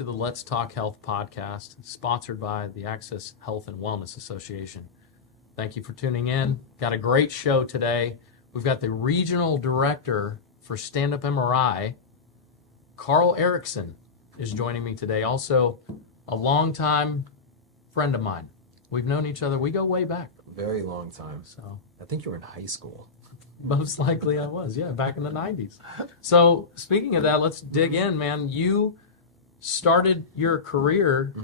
to the Let's Talk Health podcast, sponsored by the Access Health and Wellness Association. Thank you for tuning in. Got a great show today. We've got the Regional Director for Stand Up MRI, Carl Erickson, is joining me today. Also, a longtime friend of mine. We've known each other. We go way back. Very long time. So I think you were in high school. most likely I was, back in the 90s. So speaking of that, let's dig in, man. You started your career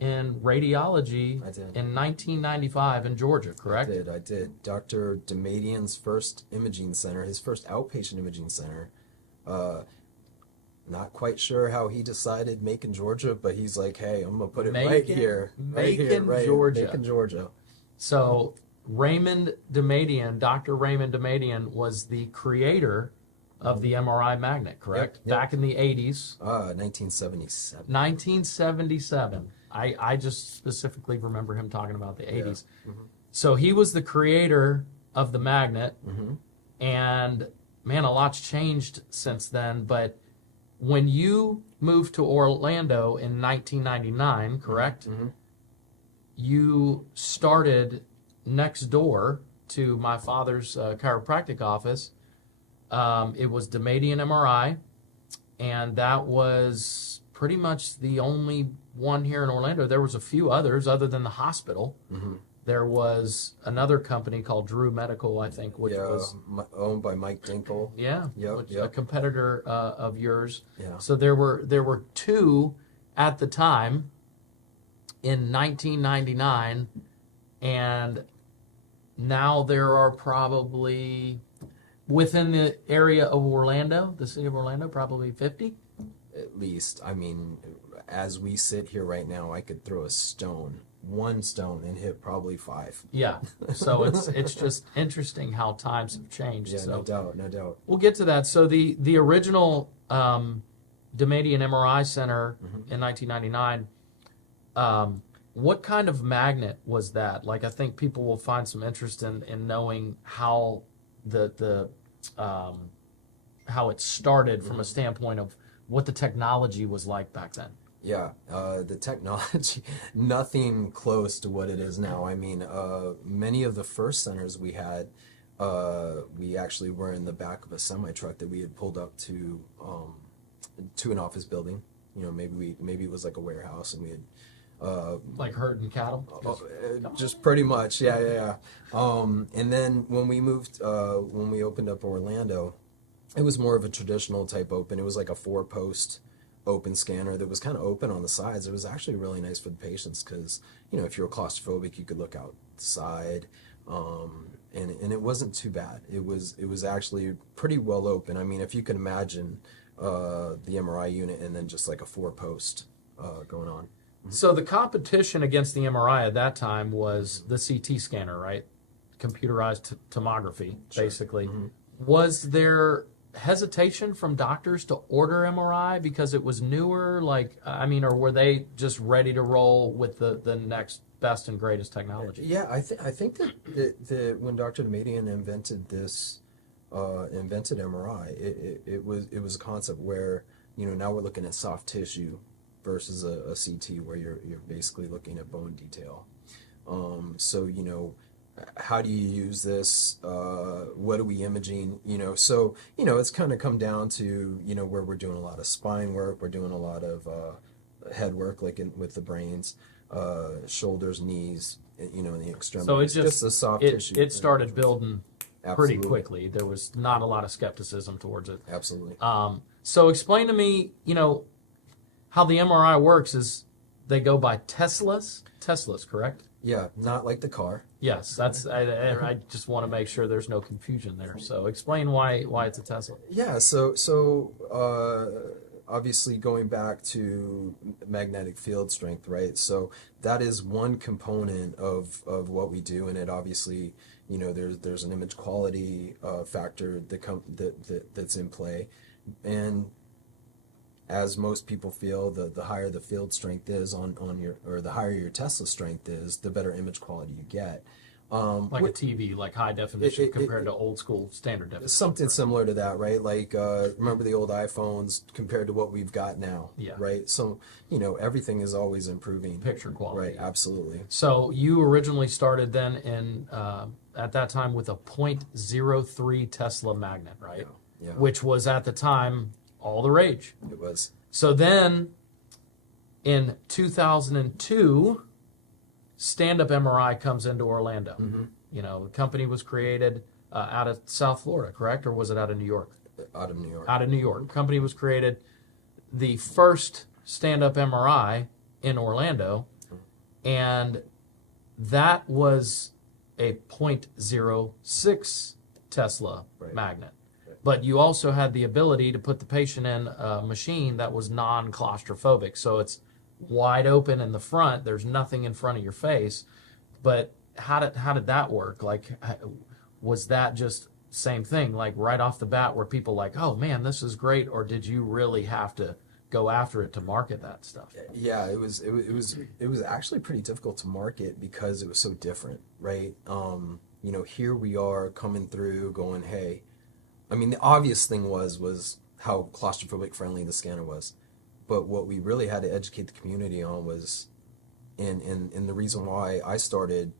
in radiology in 1995 in Georgia, correct? I did. Dr. Damadian's first imaging center, his first outpatient imaging center. Not quite sure how he decided Macon, Georgia, but he's like, hey, I'm going to put it right here. Macon, Georgia. So Raymond Damadian, Dr. Raymond Damadian, was the creator of the MRI magnet, correct? Yep. Back in the 80s. 1977. 1977. I just specifically remember him talking about the 80s. Yeah. So he was the creator of the magnet, and man, a lot's changed since then. But when you moved to Orlando in 1999, correct? You started next door to my father's chiropractic office. It was Damadian MRI, and that was pretty much the only one here in Orlando. There was a few others other than the hospital. There was another company called Drew Medical, I think, which was owned by Mike Dinkle. A competitor of yours. Yeah. So there were two at the time in 1999, and now there are probably, within the area of Orlando, the city of Orlando, probably 50? At least. I mean, as we sit here right now, I could throw one stone, and hit probably 5. Yeah. So it's just interesting how times have changed. Yeah, so no doubt. We'll get to that. So the original Damadian MRI Center in 1999, what kind of magnet was that? Like, I think people will find some interest in knowing how how it started from a standpoint of what the technology was like back then. Yeah, the technology, nothing close to what it is now. I mean, many of the first centers we had, we actually were in the back of a semi-truck that we had pulled up to an office building. You know, maybe it was like a warehouse, and we had like herding cattle? Just pretty much, yeah. And then when we moved, when we opened up Orlando, it was more of a traditional type open. It was like a 4-post open scanner that was kind of open on the sides. It was actually really nice for the patients because, you know, if you were claustrophobic, you could look out the side, and it wasn't too bad. It was actually pretty well open. I mean, if you can imagine the MRI unit and then just like a 4-post going on. So the competition against the MRI at that time was the CT scanner, right? Computerized tomography, basically. Was there hesitation from doctors to order MRI because it was newer? Like, I mean, or were they just ready to roll with the next best and greatest technology? Yeah, I think that when Dr. Damadian invented MRI, it was a concept where, you know, now we're looking at soft tissue versus a CT where you're basically looking at bone detail. So, you know, how do you use this? What are we imaging? You know, so, you know, it's kind of come down to, you know, where we're doing a lot of spine work, we're doing a lot of head work, like with the brains, shoulders, knees, you know, in the extremities. So it's just the soft tissue. It started building pretty Absolutely. quickly. There was not a lot of skepticism towards it. Absolutely. So explain to me, you know, how the MRI works is they go by Teslas, correct? Yeah, not like the car. Yes, that's. I just want to make sure there's no confusion there. So explain why it's a Tesla. Yeah, so obviously going back to magnetic field strength, right? So that is one component of what we do, and it obviously, you know, there's an image quality factor that's in play, and as most people feel, the higher the field strength is on your, or the higher your Tesla strength is, the better image quality you get. Like a TV, like high definition compared to old school standard definition. Something similar to that, right? Like, remember the old iPhones compared to what we've got now, Yeah. right? So, everything is always improving. Picture quality. Right, absolutely. So you originally started then in, at that time with a .03 Tesla magnet, right? Yeah. Which was at the time all the rage. It was. So then in 2002, Stand Up MRI comes into Orlando. Mm-hmm. The company was created out of South Florida, correct? Or was it out of New York? Out of New York. Out of New York. Company was created. The first Stand Up MRI in Orlando, and that was a .06 Tesla magnet. Right. But you also had the ability to put the patient in a machine that was non-claustrophobic. So it's wide open in the front. There's nothing in front of your face. But how did that work? Like, was that just same thing, like right off the bat, were people like, oh man, this is great, or did you really have to go after it to market that stuff? Yeah, it was actually pretty difficult to market because it was so different, right? Here we are coming through going, hey, I mean, the obvious thing was how claustrophobic friendly the scanner was. But what we really had to educate the community on was, and the reason why I started,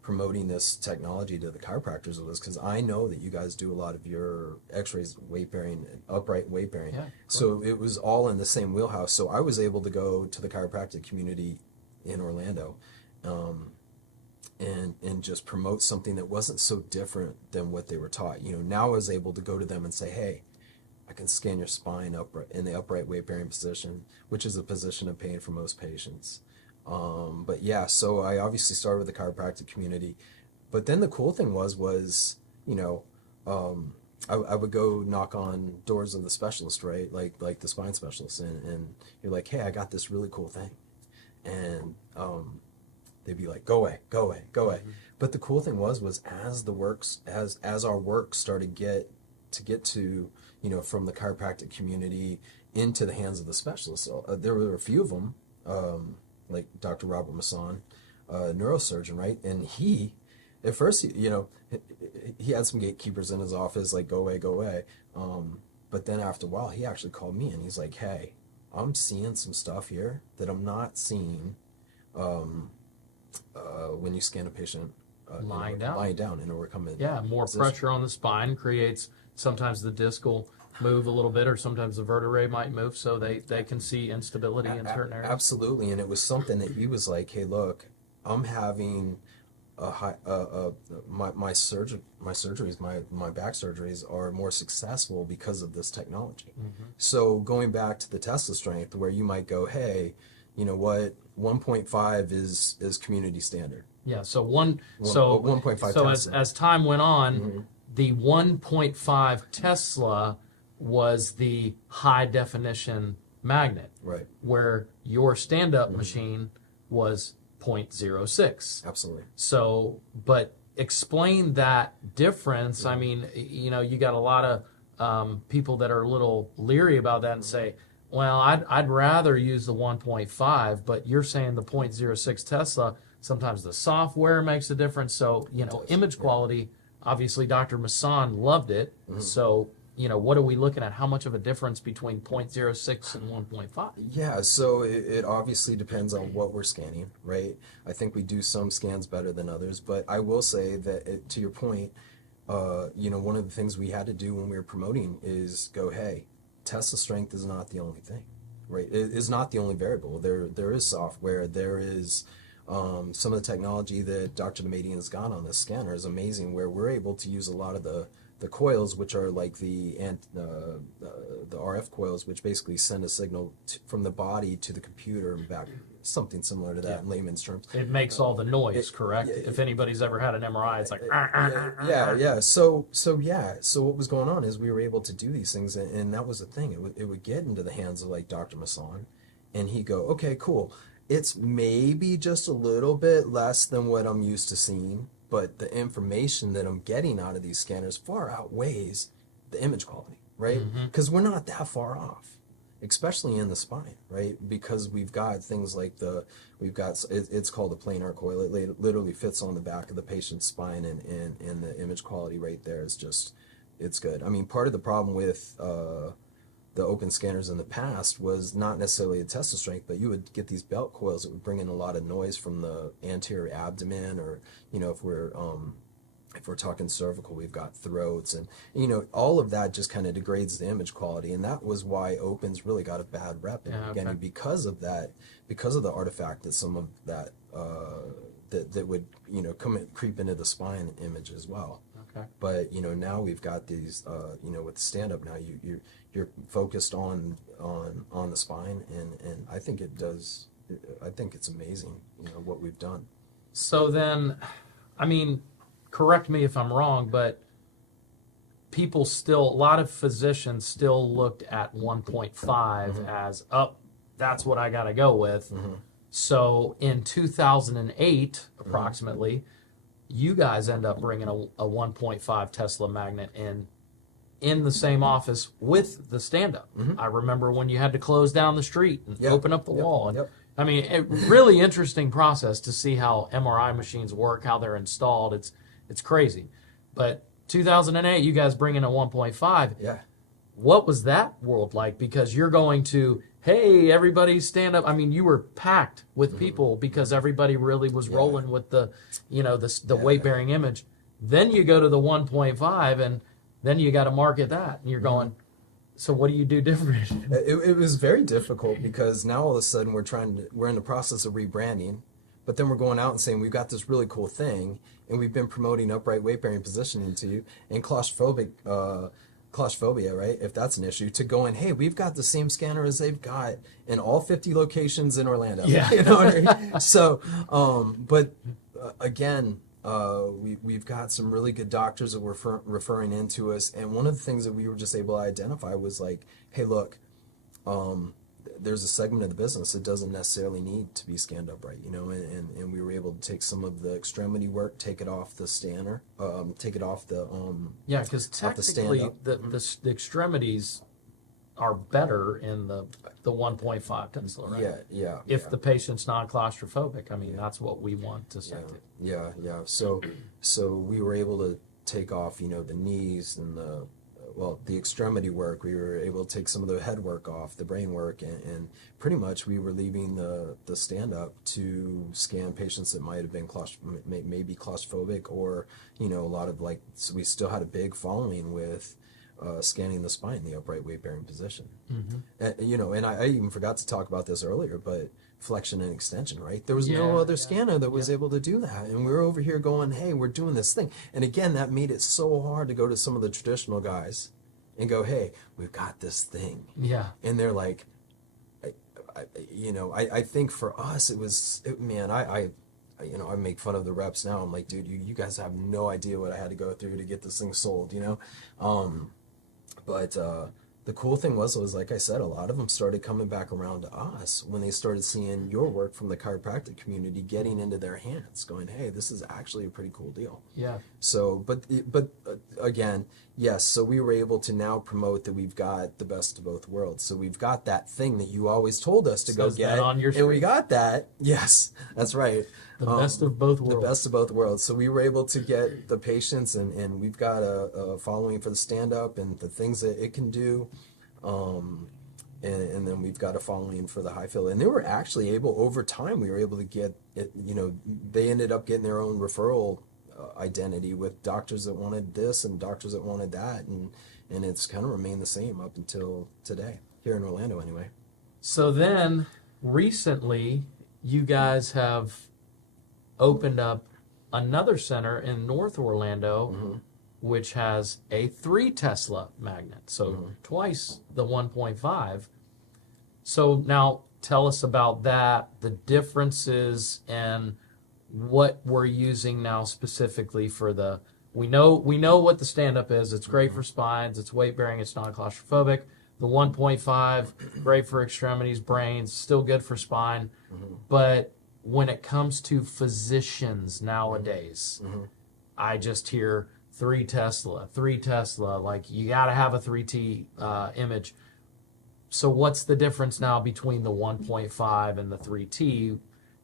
promoting this technology to the chiropractors was because I know that you guys do a lot of your x-rays, weight bearing, and upright weight bearing. Yeah, so it was all in the same wheelhouse. So I was able to go to the chiropractic community in Orlando, and just promote something that wasn't so different than what they were taught. Now I was able to go to them and say, hey, I can scan your spine upright in the upright weight bearing position, which is a position of pain for most patients. But yeah, so I obviously started with the chiropractic community, but then the cool thing was I would go knock on doors of the specialist, right? Like the spine specialist, and you're like, hey, I got this really cool thing, and they'd be like, go away. Mm-hmm. But the cool thing was as our work started get to from the chiropractic community into the hands of the specialists. There were a few of them, like Dr. Robert Masson, neurosurgeon, right? And he, at first, he had some gatekeepers in his office, like, go away. But then after a while, he actually called me and he's like, hey, I'm seeing some stuff here that I'm not seeing when you scan a patient lying down and we're coming. Yeah, more position. Pressure on the spine creates, sometimes the disc will move a little bit, or sometimes the vertebrae might move, so they can see instability in certain areas. Absolutely, and it was something that he was like, hey, look, I'm having my surgeries, my back surgeries are more successful because of this technology. Mm-hmm. So going back to the Tesla strength, where you might go, hey, you know what, 1.5 is community standard. Yeah, so 1.5 Tesla. As time went on, mm-hmm. the 1.5 Tesla was the high definition magnet, right? Where your stand-up mm-hmm. machine was .06. Absolutely. So, but explain that difference. Mm-hmm. I mean, you got a lot of people that are a little leery about that and say, well, I'd rather use the 1.5, but you're saying the .06 Tesla, sometimes the software makes a difference. So, image quality, obviously Dr. Masson loved it. Mm-hmm. So, what are we looking at? How much of a difference between .06 and 1.5? Yeah, so it obviously depends on what we're scanning, right? I think we do some scans better than others, but I will say that to your point, one of the things we had to do when we were promoting is go, hey, Tesla strength is not the only thing, right? It is not the only variable. There is software. There is some of the technology that Dr. Nemadian has got on this scanner is amazing, where we're able to use a lot of the coils, which are like the RF coils, which basically send a signal from the body to the computer and back, something similar to that in layman's terms. It makes all the noise, correct? If anybody's ever had an MRI, it's like... Yeah. So what was going on is we were able to do these things, and that was the thing. It would get into the hands of like Dr. Masson, and he'd go, okay, cool. It's maybe just a little bit less than what I'm used to seeing, but the information that I'm getting out of these scanners far outweighs the image quality, right? Because we're not that far off. especially in the spine, right? Because we've got things like it's called a planar coil. It literally fits on the back of the patient's spine, and the image quality right there is just, it's good. I mean, part of the problem with the open scanners in the past was not necessarily the tensile strength, but you would get these belt coils that would bring in a lot of noise from the anterior abdomen, or, you know, if we're talking cervical, we've got throats, and, you know, all of that just kind of degrades the image quality, and that was why opens really got a bad rep in the beginning, because of that, because of the artifact that some of that that would, you know, creep into the spine image as well. Okay. But, you know, now we've got these, you know, with stand up now, you're focused on the spine, and I think I think it's amazing, you know, what we've done. So then, I mean, correct me if I'm wrong, but a lot of physicians still looked at 1.5 as, that's what I got to go with. So in 2008, approximately, you guys end up bringing a 1.5 Tesla magnet in the same office with the stand-up. I remember when you had to close down the street and open up the wall. And, I mean, really interesting process to see how MRI machines work, how they're installed. It's crazy. But 2008, you guys bring in a 1.5. Yeah. What was that world like? Because you're going to, hey, everybody stand up. I mean, you were packed with people because everybody really was rolling with the, you know, the weight-bearing image. Then you go to the 1.5, and then you got to market that. And you're going, so what do you do different? It was very difficult, because now all of a sudden we're in the process of rebranding, but then we're going out and saying we've got this really cool thing, and we've been promoting upright weight-bearing positioning to you, and claustrophobia, right? If that's an issue, to going, hey, we've got the same scanner as they've got in all 50 locations in Orlando. Yeah. You know what I mean? So, but again, we've got some really good doctors that were referring into us, and one of the things that we were just able to identify was like, hey, look, there's a segment of the business that doesn't necessarily need to be scanned upright, you know, and we were able to take some of the extremity work, take it off the scanner, take it off the because technically the extremities are better in the 1.5 Tesla, right? If the patient's non-claustrophobic, I mean, that's what we want to say. Yeah. So we were able to take off, you know, the knees and the extremity work. We were able to take some of the head work off, the brain work, and pretty much we were leaving the stand-up to scan patients that might have been maybe claustrophobic, or, you know, a lot of so we still had a big following with scanning the spine, the upright weight-bearing position. You know, and I even forgot to talk about this earlier, but flexion and extension, right? There was no other scanner that was able to do that. And we were over here going, hey, we're doing this thing. And again, that made it so hard to go to some of the traditional guys and go, hey, we've got this thing. Yeah. And they're like, I think for us, I make fun of the reps now. I'm like, dude, you guys have no idea what I had to go through to get this thing sold, you know? But the cool thing was like I said, a lot of them started coming back around to us when they started seeing your work from the chiropractic community getting into their hands, going, hey, this is actually a pretty cool deal. Yeah. So, but again, yes, so we were able to now promote that we've got the best of both worlds. So we've got that thing that you always told us to go get, on your and we got that. Yes, that's right. The best of both worlds. The best of both worlds. So we were able to get the patients, and we've got a following for the stand-up and the things that it can do. And then we've got a following for the high field. And they were actually able, over time, we were able to get it, you know, they ended up getting their own referral identity with doctors that wanted this and doctors that wanted that. And it's kind of remained the same up until today, here in Orlando anyway. So then, recently, you guys have opened up another center in North Orlando, which has a 3 Tesla magnet, so twice the 1.5. So now tell us about that, the differences, and what we're using now specifically for the, we know what the stand-up is. It's great for spines, it's weight-bearing, it's non-claustrophobic. The 1.5, great for extremities, brains, still good for spine. But when it comes to physicians nowadays, I just hear 3 Tesla, like you got to have a 3T image. So what's the difference now between the 1.5 and the 3T,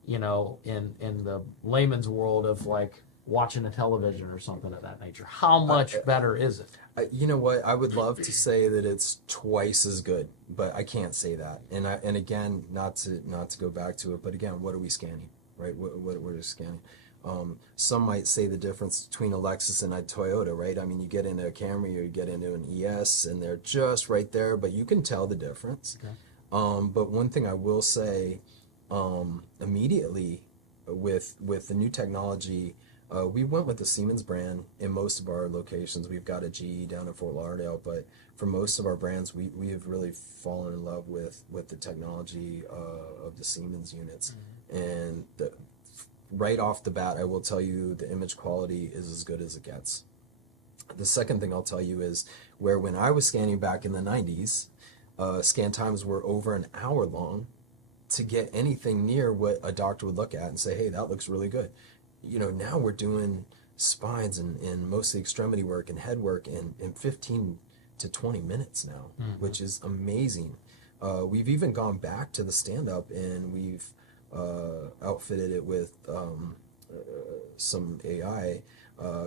you know, in the layman's world of like watching a television or something of that nature? How much better is it? You know what? I would love to say that it's twice as good, but I can't say that. And again, not to go back to it, but again, what are we scanning, right? What are we scanning? Some might say the difference between a Lexus and a Toyota, right? I mean, you get into a Camry or you get into an ES, and they're just right there, but you can tell the difference. Okay. But one thing I will say, immediately with the new technology. We went with the Siemens brand in most of our locations. We've got a GE down in Fort Lauderdale, but for most of our brands, we have really fallen in love with the technology of the Siemens units. And right off the bat, I will tell you the image quality is as good as it gets. The second thing I'll tell you is where when I was scanning back in the 90s, scan times were over an hour long to get anything near what a doctor would look at and say, hey, that looks really good. You know, now we're doing spines and mostly extremity work and head work in 15 to 20 minutes now, which is amazing. We've even gone back to the stand-up and we've outfitted it with some AI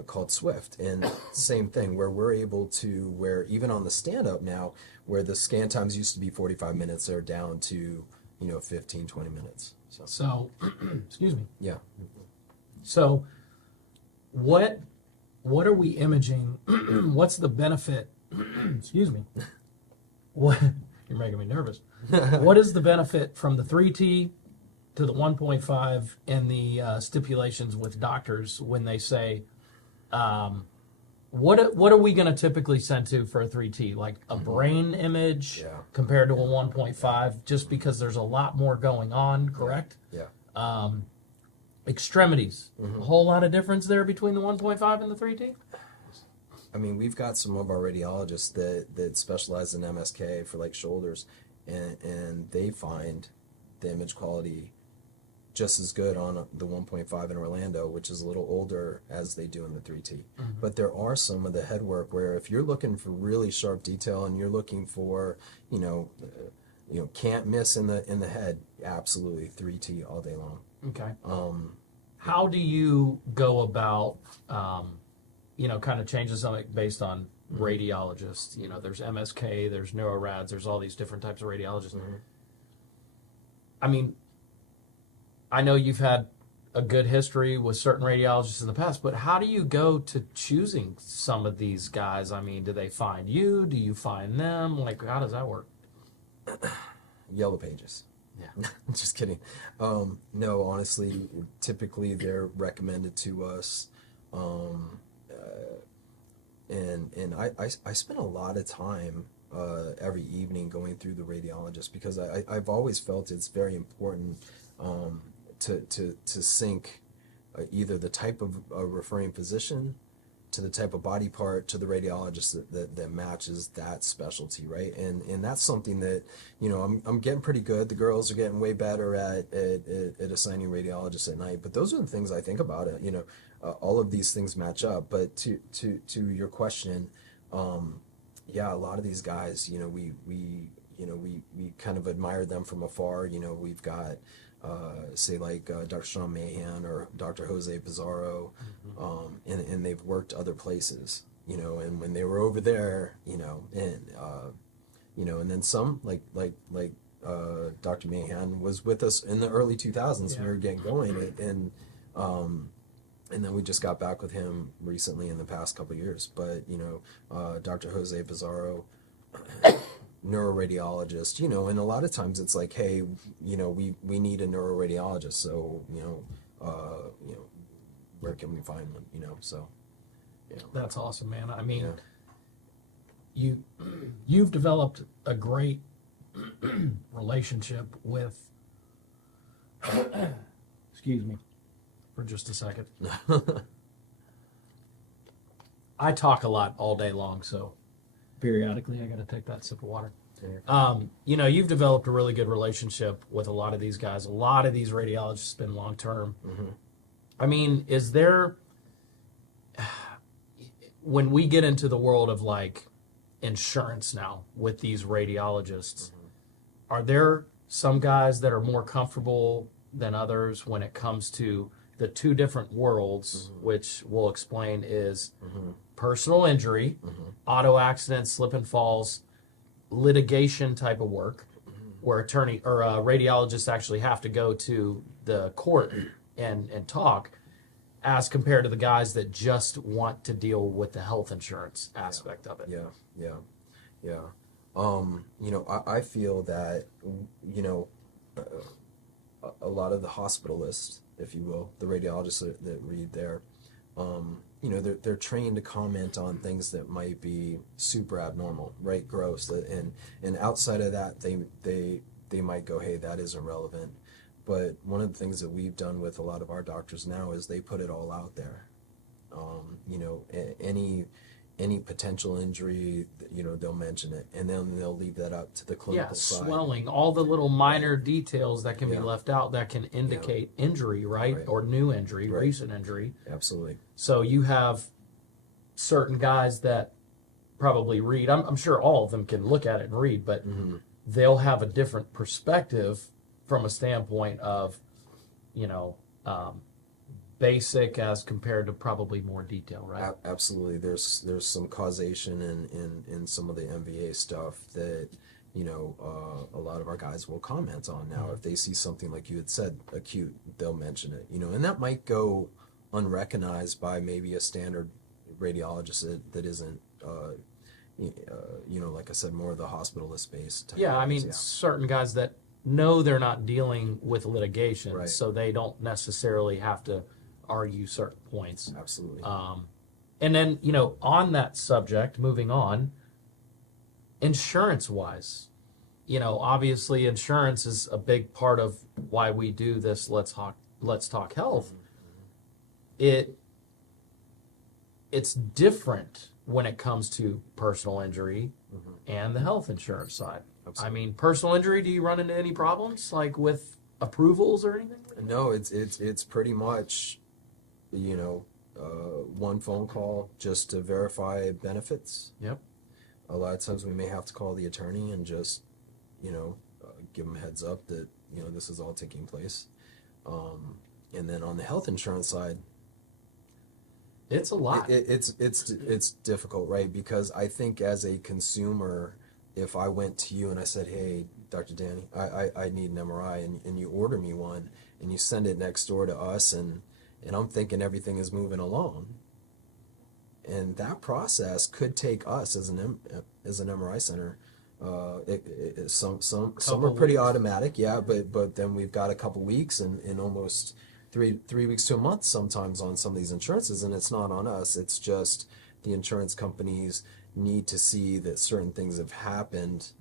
called Swift. And same thing, where we're able to, where even on the stand-up now, where the scan times used to be 45 minutes, they're down to, 15, 20 minutes. So excuse me. Yeah. So, what are we imaging? What's the benefit? Excuse me. What you're making me nervous. What is the benefit from the 3T to the 1.5 and the stipulations with doctors when they say, what are we going to typically send to for a 3T? Like a brain image compared to a 1.5, just because there's a lot more going on, correct? Yeah. Extremities. A whole lot of difference there between the 1.5 and the 3T? I mean, we've got some of our radiologists that specialize in MSK for like shoulders, and they find the image quality just as good on the 1.5 in Orlando, which is a little older, as they do in the 3T. But there are some of the head work where if you're looking for really sharp detail and you're looking for, can't miss in the head, absolutely 3T all day long. Okay. How do you go about, kind of changing something based on radiologists? There's MSK, there's neurorads, there's all these different types of radiologists. I mean, I know you've had a good history with certain radiologists in the past, but how do you go to choosing some of these guys? I mean, do they find you? Do you find them? Like, how does that work? Yellow Pages. Yeah. Just kidding. No, honestly, typically they're recommended to us. And I spend a lot of time every evening going through the radiologist because I've always felt it's very important to sync either the type of referring physician to the type of body part to the radiologist that matches that specialty, right? And that's something that, I'm getting pretty good. The girls are getting way better at assigning radiologists at night. But those are the things I think about it. All of these things match up. But to your question, yeah, a lot of these guys, we kind of admire them from afar. We've got say like Dr. Sean Mahan or Dr. Jose Pizarro, and they've worked other places, and when they were over there, and then some like Dr. Mahan was with us in the early 2000s when we were getting going, and then we just got back with him recently in the past couple of years. But Dr. Jose Pizarro, neuroradiologist, and a lot of times it's like, hey, we need a neuroradiologist, so where can we find one? So that's awesome, man. I mean, you've developed a great relationship with excuse me for just a second. I talk a lot all day long, so periodically I got to take that sip of water. You've developed a really good relationship with a lot of these guys. A lot of these radiologists have been long term. I mean, is there, when we get into the world of like insurance now with these radiologists, are there some guys that are more comfortable than others when it comes to the two different worlds, which we'll explain is personal injury, auto accidents, slip and falls, litigation type of work, where attorney or radiologists actually have to go to the court and talk, as compared to the guys that just want to deal with the health insurance aspect of it. Yeah. I feel that, a lot of the hospitalists, if you will, the radiologists that read there, they're trained to comment on things that might be super abnormal, right? Gross. And outside of that, they might go, hey, that isn't relevant. But one of the things that we've done with a lot of our doctors now is they put it all out there. Any potential injury, they'll mention it, and then they'll leave that up to the clinical side. Swelling, all the little minor details that can be left out that can indicate injury, right? Or new injury, recent injury. Absolutely. So you have certain guys that probably read. I'm sure all of them can look at it and read, but they'll have a different perspective from a standpoint of, basic as compared to probably more detail, right? Absolutely. There's some causation in some of the MVA stuff that a lot of our guys will comment on. Now, if they see something like you had said, acute, they'll mention it. And that might go unrecognized by maybe a standard radiologist that isn't, like I said, more of the hospitalist based. Certain guys that know they're not dealing with litigation, right. So they don't necessarily have to argue certain points. Absolutely. And then, on that subject, moving on, insurance-wise, obviously insurance is a big part of why we do this Let's Talk Health. It's different when it comes to personal injury and the health insurance side. Absolutely. I mean, personal injury, do you run into any problems, like with approvals or anything? No, it's pretty much, one phone call just to verify benefits. Yep. A lot of times we may have to call the attorney and just, give them a heads up that, this is all taking place. And then on the health insurance side, it's a lot. It's difficult, right? Because I think as a consumer, if I went to you and I said, hey, Dr. Danny, I need an MRI, and you order me one, and you send it next door to us, and I'm thinking everything is moving along. And that process could take us as an MRI center. Some are pretty automatic, but then we've got a couple weeks and almost three weeks to a month sometimes on some of these insurances, and it's not on us. It's just the insurance companies need to see that certain things have happened.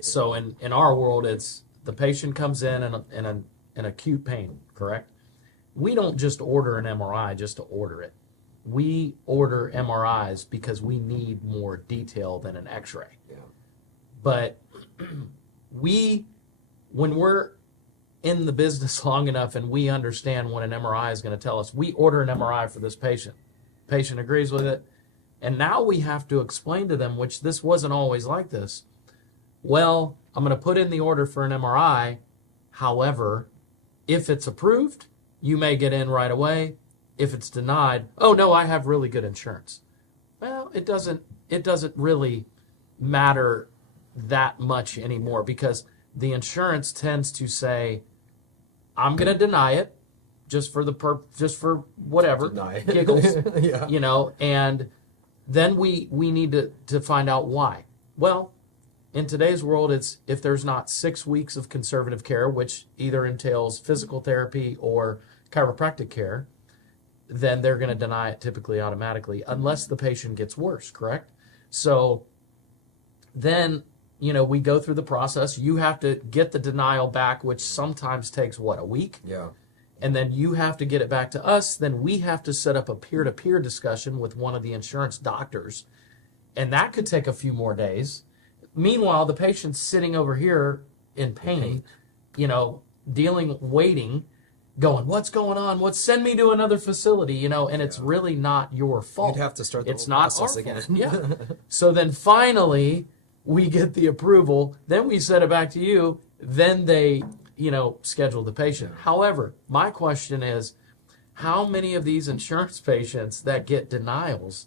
So in our world, it's the patient comes in an acute pain, correct? We don't just order an MRI just to order it. We order MRIs because we need more detail than an X-ray. Yeah. But when we're in the business long enough and we understand what an MRI is going to tell us, we order an MRI for this patient. Patient agrees with it. And now we have to explain to them, which this wasn't always like this. Well, I'm going to put in the order for an MRI. However, if it's approved, you may get in right away. If it's denied, oh no, I have really good insurance. Well, it doesn't really matter that much anymore, because the insurance tends to say, I'm going to deny it just for whatever, giggles, yeah. And then we need to find out why. Well, in today's world, it's if there's not 6 weeks of conservative care, which either entails physical therapy or chiropractic care, then they're going to deny it typically automatically, unless the patient gets worse, correct? So then, we go through the process. You have to get the denial back, which sometimes takes, a week? Yeah. And then you have to get it back to us. Then we have to set up a peer-to-peer discussion with one of the insurance doctors. And that could take a few more days. Meanwhile, the patient's sitting over here in pain, waiting, going, what's going on? Send me to another facility, and it's really not your fault. You'd have to start the it's whole not process our again. fault. Yeah. So then finally, we get the approval, then we send it back to you, then they, schedule the patient. However, my question is, how many of these insurance patients that get denials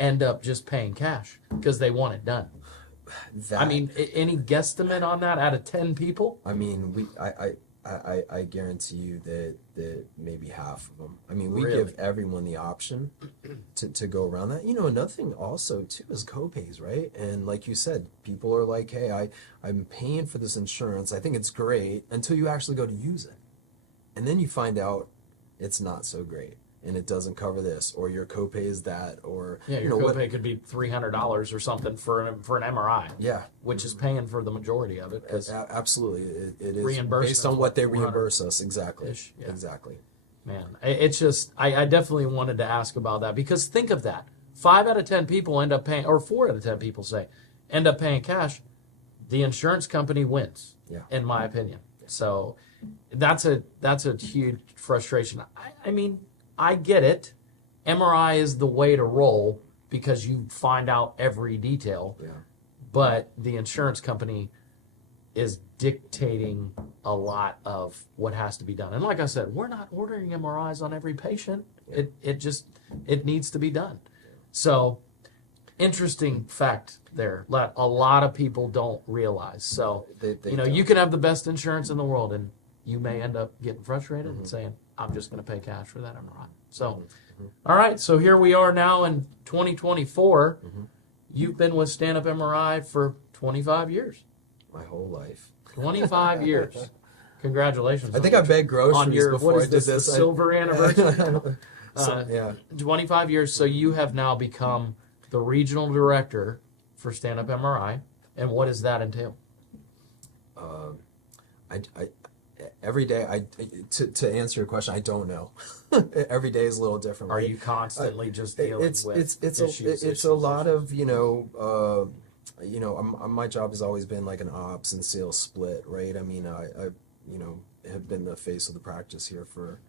end up just paying cash because they want it done? Any guesstimate on that out of 10 people? I guarantee you that maybe half of them. We Really? give everyone the option to go around that. Another thing also too is copays, right? And like you said, people are like, hey, I'm paying for this insurance. I think it's great until you actually go to use it. And then you find out it's not so great. And it doesn't cover this, or your copay is that, or your copay could be $300 or something for an MRI. Yeah, which is paying for the majority of it. Absolutely, it is reimbursement based on what they reimburse us. Exactly, yeah. Exactly. Man, it's just I definitely wanted to ask about that, because think of that: 5 out of 10 people end up paying, or 4 out of 10 people end up paying cash. The insurance company wins, in my opinion. So that's a huge frustration. I get it. MRI is the way to roll because you find out every detail. Yeah. But the insurance company is dictating a lot of what has to be done. And like I said, we're not ordering MRIs on every patient. Yeah. It needs to be done. So, interesting fact there that a lot of people don't realize. So, you can have the best insurance in the world, and you may end up getting frustrated and saying, I'm just going to pay cash for that MRI. So, all right. So here we are now in 2024. You've been with Stand Up MRI for 25 years. My whole life. 25 years. Congratulations. I think I begged groceries before I did this. The silver anniversary? 25 years. So you have now become the regional director for Stand Up MRI. And what does that entail? Every day, to answer your question, I don't know. Every day is a little different. Are you constantly just dealing with issues? It's a lot of my job has always been like an ops and sales split, right? I have been the face of the practice here for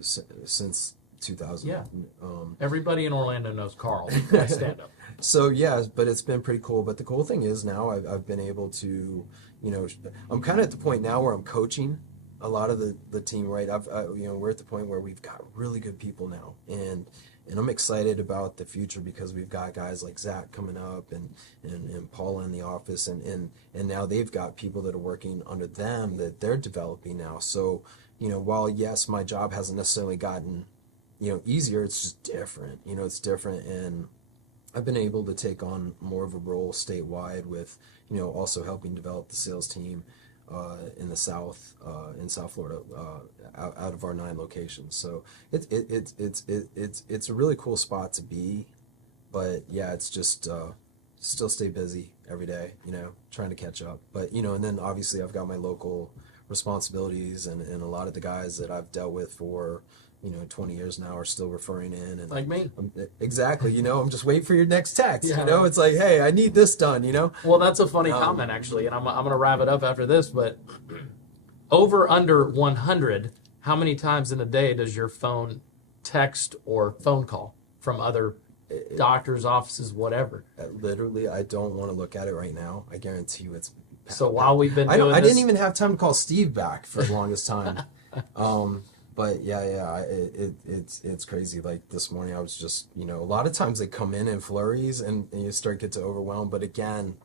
since 2000. Yeah. Everybody in Orlando knows Carl. I Stand Up. So yeah, but it's been pretty cool. But the cool thing is now I've been able to, I'm kind of at the point now where I'm coaching a lot of the team, right? We're at the point where we've got really good people now, and I'm excited about the future because we've got guys like Zach coming up and Paula in the office, and now they've got people that are working under them that they're developing now. So, while yes, my job hasn't necessarily gotten, easier, it's just different. It's different, and I've been able to take on more of a role statewide with, also helping develop the sales team in the South, in South Florida, out of our 9 locations. So it's a really cool spot to be, but yeah, it's just still stay busy every day, trying to catch up. But and then obviously I've got my local responsibilities, and a lot of the guys that I've dealt with for 20 years now are still referring in, and like me. Exactly. I'm just waiting for your next text. Yeah. It's like, hey, I need this done. Well, that's a funny comment actually, and I'm gonna wrap it up after this. But over under 100, how many times in a day does your phone text or phone call from other doctors' offices, whatever? Literally, I don't want to look at it right now. I guarantee you, it's. So while we've been doing I didn't even have time to call Steve back for the longest time. But it's crazy. Like this morning, I was just, a lot of times they come in flurries and you get to overwhelm. But again,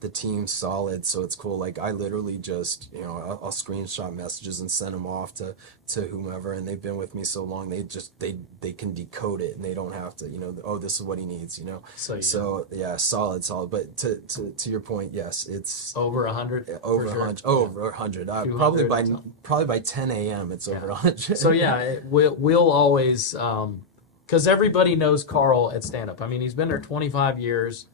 the team's solid, so it's cool. Like I literally just, I'll screenshot messages and send them off to whomever, and they've been with me so long, they can decode it and they don't have to, oh, this is what he needs, So yeah, solid. But to your point, yes, it's over 100. Over 100. Over 100. Probably by 10 a.m. it's over 100. So yeah, we'll always, because everybody knows Carl at Stand Up. He's been there 25 years.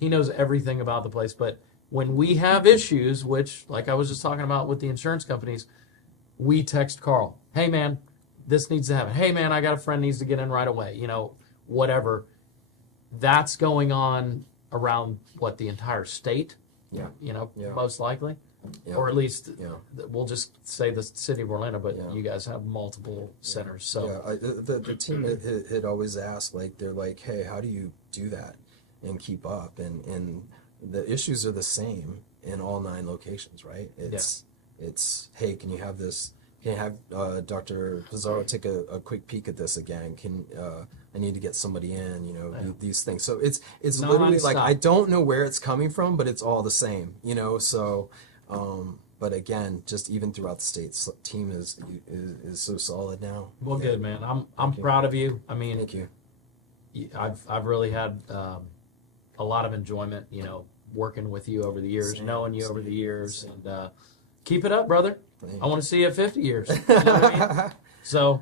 He knows everything about the place. But when we have issues, which, like I was just talking about with the insurance companies, we text Carl. Hey, man, this needs to happen. Hey, man, I got a friend needs to get in right away. Whatever. That's going on around, the entire state? Yeah. Most likely. Yeah. Or at least, we'll just say the city of Orlando, but you guys have multiple centers. So the team had always asked, they're like, hey, how do you do that? and keep up. And the issues are the same in all 9 locations, right? It's hey, can you have this? Can you have Dr. Pizarro take a quick peek at this again? I need to get somebody in, these things. So it's literally like, I don't know where it's coming from, but it's all the same, so, but again, just even throughout the states, team is so solid now. Well, good, man. I'm proud of you. I mean, thank you. I've really had a lot of enjoyment, working with you over the years, knowing you over the years, and keep it up, brother. Thanks. I want to see you at 50 years. You know what I mean? So,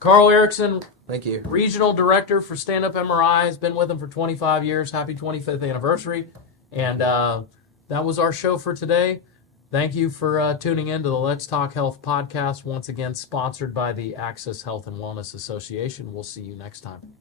Carl Erickson, thank you. Regional Director for Stand Up MRI, has been with them for 25 years. Happy 25th anniversary. And that was our show for today. Thank you for tuning in to the Let's Talk Health podcast, once again sponsored by the Access Health and Wellness Association. We'll see you next time.